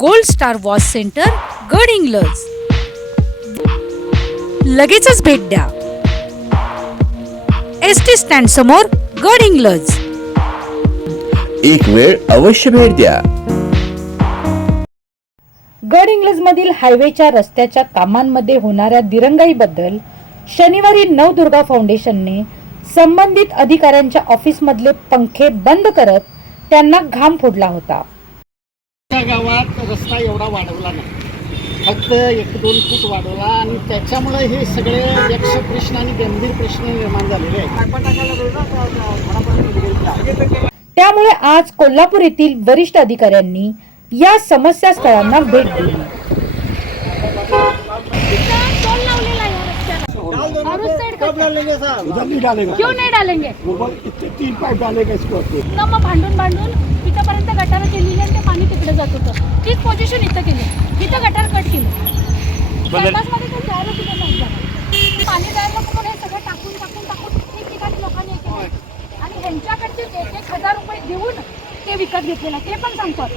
Gold star watch centre गड इंग्लज. लगेचच भेट द्या. एस टी स्टँड समोर गड इंग्लज. एक वेळ अवश्य भेट द्या. गड इंग्लजमधील हायवेच्या रस्त्याच्या कामांमध्ये होणाऱ्या दिरंगाईबद्दल शनिवारी नवदुर्गा फाउंडेशनने संबंधित अधिकाऱ्यांच्या ऑफिसमधले पंखे बंद करत त्यांना घाम फोडला होता. गावात रस्ता एवढा वाढवला नाही. फक्त एक दोन फूट वाढवला आणि त्याच्यामुळे हे सगळे यक्ष प्रश्न आणि गंभीर प्रश्न निर्माण झालेले आहेत. त्यामुळे आज कोल्हापूर येथील वरिष्ठ अधिकाऱ्यांनी या समस्या स्थळांना भेट दिली. क्यों नहीं डालेंगे? तीन पाइप डालेगा इसको। भांडून भांडून इथंपर्यंत गटार केलेली आणि ते पाणी तिकडे जात होतं. तीच पोझिशन इथं केली. इथं गटार कट केली. तर जायला सुद्धा नाही. पाणी जायला म्हणून हे सगळं टाकून टाकून टाकून ठिकठिकाणी लोकांनी हे केलं आणि ह्यांच्याकडचे एक एक हजार रुपये देऊन ते विकत घेतलेलं ते पण सांगतात.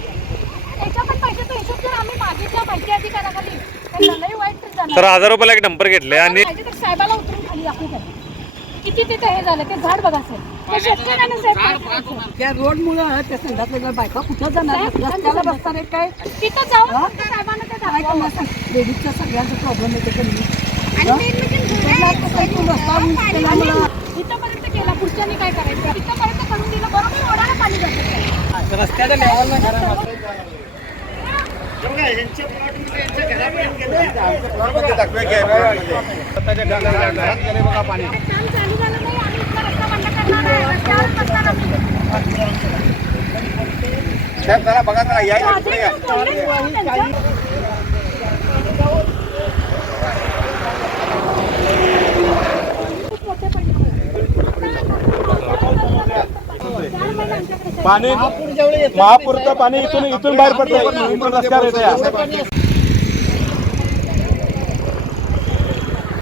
त्याच्या पण पैशाचा हिशोब जर आम्ही मागितला माहिती अधिकाराखाली तर लई वाईट तर हजार रुपयाला एक डंपर घेतले आणि पाहिजे साहेबाला उतरून खाली दाखवू किती तिथे हे झालं? ते झाड बघा साहेब ते शेतकऱ्यानं साहेब काय करायचं? त्या रोडमुळे त्या संघातल्या बायका कुठं जाणार? रस्त्याला बसणार आहेत काय? तिथं जाऊन फक्त साहेबांना ते दाखवावं. लेडीजचा सगळ्यांचा प्रॉब्लेम येतो आणि इथंपर्यंत केला पुढच्यानी काय करायचं? इथंपर्यंत करून दिलं. बरोबर ओढायला पाणी जातं. रस्त्याच्या लेवलला घरा ह्यांच्या प्लॉट यांच्या घरापर्यंत काम चालू झालं नाही आम्ही इथला रस्ता बंद करणार आहे रस्त्यावरच बसणार आम्ही. आधी बोलले ना त्यांचं. खूप मोठे पडले. चार महिने आमच्याकडे पाणी महापूरचं पाणी इथून इथून बाहेर पडतं इथून रस्त्यावर येतं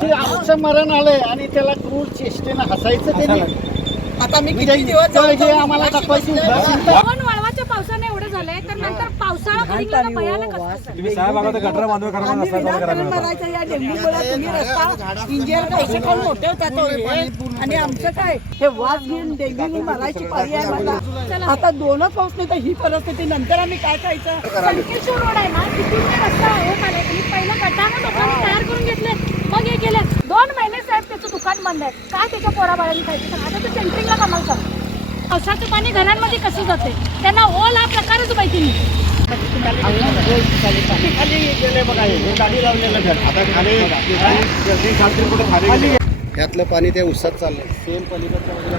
ते आमचं मरण आलंय आणि त्याला क्रूर चेष्टेनं हसायचं त्यांनी आता मी किती दिवस आम्हाला दाखवायची वळवाच्या पावसाने एवढं झालंय तर नंतर पावसाळा बदलला तर भयानक असतं सर. तुम्ही साहेब आला तर गटर बांधून करा रस्ता चालू करा मारायचं या डेंग्यूमुळे तुम्ही रस्ता इंजिनियर पैसे खाऊन मोठे होतात हो हे. आणि आमचं काय? हे वास घेऊन डेंग्यू मारायची पर्याय मला. आता दोनच पाऊस नाही तर ही परिस्थिती नंतर आम्ही काय खायचं? संकेश्वर रोड आहे ना तिथून ते रस्ता होत आलाय की पहिलं गटानं लोकांनी तयार करून घेतले मग हे केले दोन महिने साहेब त्याचं दुकान बंद आहे काय त्याच्या पोराबाळांनी खायचं सांग आता ते सेंट्रिंगला कामाला सांग पावसाचं पाणी घरांमध्ये कसं जाते त्यांना ओल हा प्रकारच माहिती नाही. खाली गेले बघा हे गाडी लावलेलं घर आता खाली खाली यातलं पाणी त्या उसात चाललंय सेम पलीकडच्या बाजूला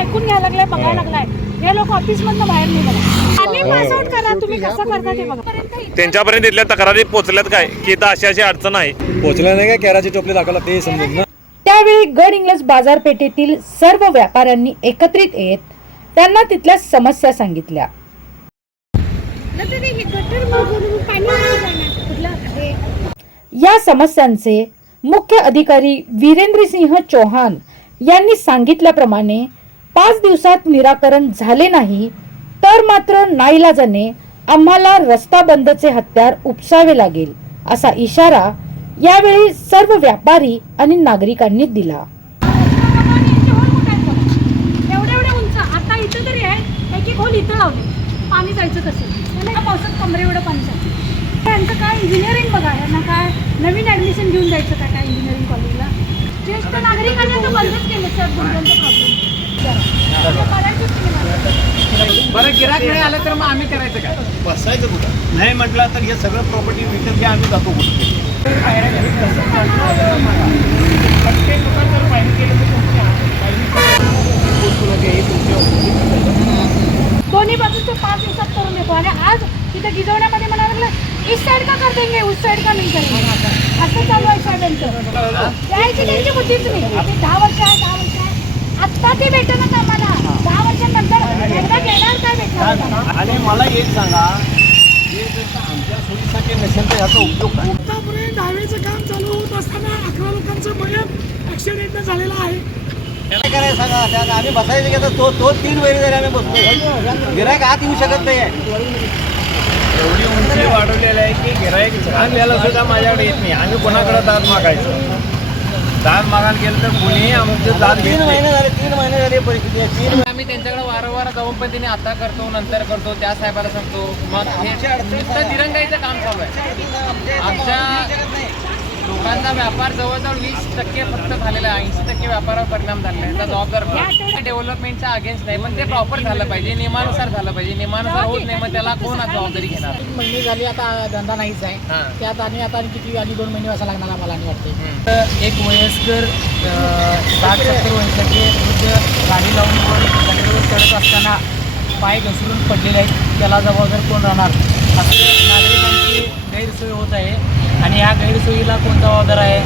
ऐकून घ्यायला लागलाय बघायला लागलाय. हे लोक ऑफिस मधनं बाहेर नाही बघा आणि पास आउट करा तुम्ही कसं करता ते बघा. पर्यंत इथं त्यांच्यापर्यंत इथल्या तक्रारी पोहोचल्यात काय? की इथं अशी अशी अडचण आहे? पोहोचलं नाही का केराची टोपली दाखवला ते समजून ना. त्यावेळी गड इंग्लज बाजारपेठेतील सर्व व्यापाऱ्यांनी एकत्रित येत त्यांना तिथल्या समस्या सांगितल्या. या समस्यांचे मुख्य अधिकारी वीरेंद्र सिंह चौहान यांनी सांगितल्याप्रमाणे पाच दिवसात निराकरण झाले नाही तर मात्र नाईलाजाने आम्हाला रस्ता बंदचे हत्यार उपसावे लागेल असा इशारा यावेळी सर्व व्यापारी आणि नागरिकांनी दिला. एवढे एवढे उंच आता इथं तरी आहे एक एक होल इथं लावले. पाणी जायचं कसं? त्यांना पावसात कमरे एवढं पाणी जायचं त्यांचं काय इंजिनिअरिंग बघा यांना काय नवीन ऍडमिशन घेऊन जायचं का काय इंजिनिअरिंग कॉलेजला ज्येष्ठ नागरिकांनी बंदच केलं सर बरं गिराक नाही आलं तर मग आम्ही करायचं काय बसायचं कुठं? नाही म्हटलं तर हे सगळं प्रॉपर्टी विकत घ्या आम्ही जातो कुठं? दोन्ही बाजूचे पाच दिवसात करून देतो. आणि आज तिथे गिजवण्यामध्ये म्हणायला लागलं इस साईड का कर देंगे उस साईड का नाही करेंगे असं चालू आहे साहेबांचं. यायची त्यांची बुद्धीच नाही. ते दहा वर्ष आहे दहा वर्ष आहे आत्ता ते भेटणार आम्हाला. दहा वर्षांनंतर एकदा घेणार काय भेटणार आणि मला एक सांगा हे जर आमच्या सोयीसाठी नसेल तर ह्याचा उपयोग काय? आतापर्यंत हायवेचं काम चालू होत असताना अकरा लोकांचं मयत ऍक्सिडेंट झालेला आहे. काय करायचं सांगा त्यात आम्ही बसायचं घेतो तो तो तीन महिने आम्ही बसतो गिरायक आत येऊ शकत नाही. एवढी उंची वाढवलेली आहे की गिरायक छान यायला सुद्धा माझ्याकडे येत नाही. आम्ही कोणाकडे दाद मागायचं? दाद मागायला गेलं तर कोणीही आमचं दाद घेत महिने झाले तीन महिने झाले परिस्थिती आहे तीन आम्ही त्यांच्याकडे वारंवार जाऊन पण त्यांनी आता करतो नंतर करतो त्या साहेबाला सांगतो. मग हे नुसतं दिरंगाईचं काम चालू आहे. आमच्या लोकांचा व्यापार जवळजवळ वीस टक्के फक्त झालेला आहे. ऐंशी टक्के व्यापारावर परिणाम झालेला आहे. त्याचा जबाबदार डेव्हलपमेंटच्या अगेन्स्ट नाही पण ते प्रॉपर झालं पाहिजे. नियमानुसार झालं पाहिजे. नियमानुसार होत नाही मग त्याला कोण जबाबदारी घेणार? महिने झाली आता धंदा नाहीच आहे. हां. त्यात आणि आता आणि किती आणि दोन महिने असं लागणार आम्हाला आणि वाटते तर एक वयस्कर साठ सत्तर वर्षाचे वृद्ध गाडी लावून वर गटारीवर चढत असताना पाय घसरून पडलेले आहेत. त्याला जबाबदार कोण राहणार? असं नागरिकांची गैरसोय होत आहे. आणि या गैरसोयीला कोण जबाबदार आहे?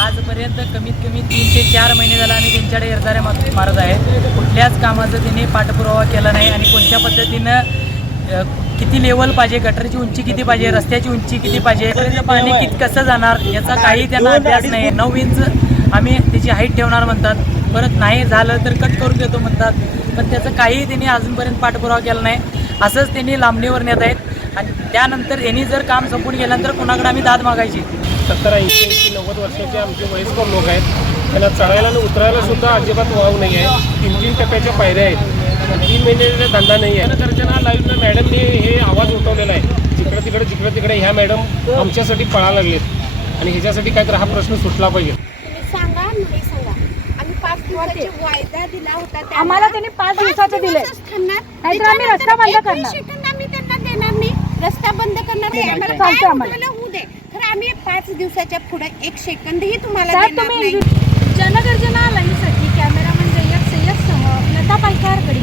आजपर्यंत कमीत कमी तीन ते चार महिने झाला आम्ही त्यांच्याकडे एरदारे मारत आहे. कुठल्याच कामाचं त्यांनी पाठपुरावा केला नाही आणि कोणत्या पद्धतीनं किती लेवल पाहिजे गटरची उंची किती पाहिजे रस्त्याची उंची किती पाहिजे पाणी किती कसं जाणार याचा काही त्यांना अभ्यास नाही. नऊ इंच आम्ही त्याची हाईट ठेवणार म्हणतात. परत नाही झालं तर कट करून देतो म्हणतात. पण त्याचं काही त्यांनी अजूनपर्यंत पाठपुरावा केला नाही. असंच त्यांनी लांबणीवर नेत आहेत. आणि त्यानंतर यांनी जर काम संपून गेल्यानंतर कोणाकडे आम्ही दाद मागायची? सत्तर ऐंशी ऐंशी नव्वद वर्षाचे आमचे वयस्कर लोक आहेत. त्यांना चढायला आणि उतरायला सुद्धा अजिबात वाव नाही आहे. तीन तीन टप्प्याच्या पायऱ्या आहेत. तीन महिन्याचा धंदा नाही आहे. गर्जना लाईव्हला मॅडमने हे आवाज उठवलेला आहे. जिकडं तिकडे जिकडं तिकडे ह्या मॅडम आमच्यासाठी पळा लागलेत. आणि ह्याच्यासाठी काहीतरी हा प्रश्न सुटला पाहिजे. तुम्ही सांगा नाही सांगा. आम्ही पाच दिवसाचे वायदा दिला होता. त्यांना. आम्हाला त्यांनी पाच दिवसाचे दिले. नाहीतर आम्ही रस्ता बंद करणार. सेकंद आम्ही त्यांना देणार नाही रस्ता बंद करणार नाही आम्हाला चालतंय काय आम्हाला. होतं होऊ दे. तर आम्ही पाच दिवसाच्या पुढे एक सेकंदही तुम्हाला साहेब देणार तुम्ही नाही. जनगर्जना लाईव्हसाठी कॅमेरामन जय्यद सय्यदसह लता पायकार गडिंगे